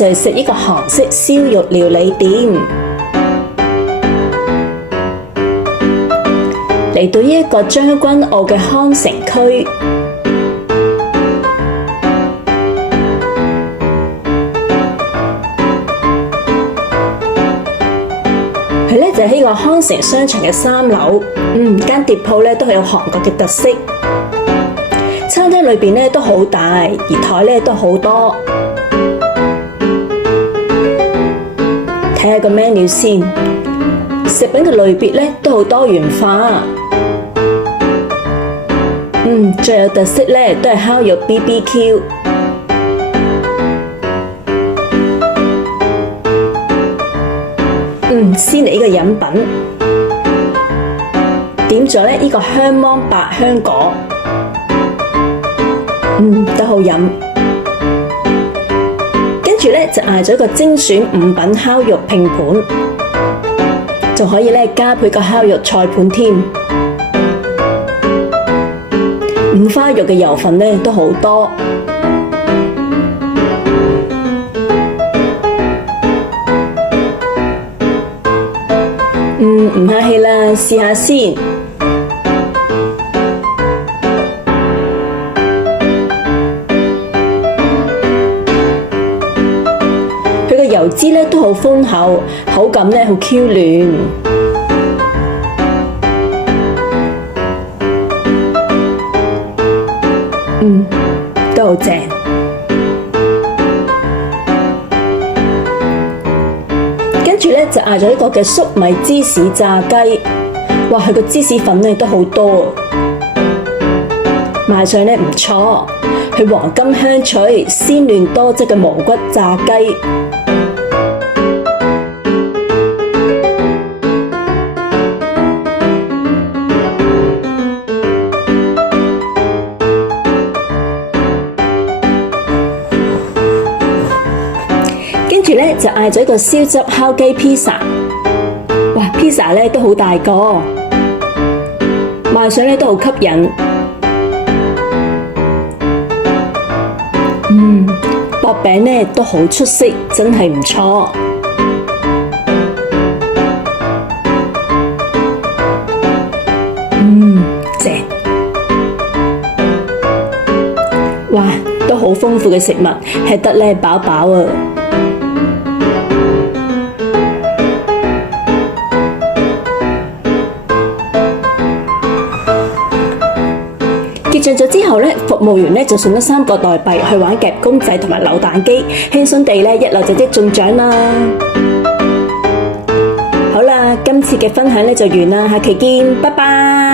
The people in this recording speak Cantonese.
就係食呢個韓式燒肉料理店。嚟到呢一個將軍澳嘅康城區，佢咧就喺呢個康城商場嘅3樓。間店鋪咧都係有韓國嘅特色。餐廳裏邊咧都好大，而台咧都好多。睇下個 menu 先，食品嘅類別咧都好多元化。最有特色咧都係烤肉 BBQ。先嚟呢個飲品，點咗咧呢個香芒百香果，都好飲。跟住咧就嗌咗一個精選5品烤肉拼盤，仲可以咧加配個烤肉菜盤添。五花肉嘅油份咧都好多。唔客氣啦，試下先。佢個油脂咧都好豐厚，口感咧好 Q 嫩。都好正。跟住咧就嗌咗一個嘅粟米芝士炸雞，哇！佢個芝士粉咧都好多，賣相咧唔錯，係黃金香脆、鮮嫩多汁嘅無骨炸雞。跟住咧就嗌咗一個燒汁烤雞披薩，哇！披薩咧都好大個，賣相咧都好吸引。薄餅咧都好出色，真係唔錯。正，哇！都好豐富嘅食物，吃得咧飽飽啊！結賬咗之後咧，服務員咧就送咗3個代幣去玩夾公仔同埋扭蛋機，輕鬆地咧1溜就即中獎啦！好啦，今次嘅分享咧就完啦，下期見，拜拜。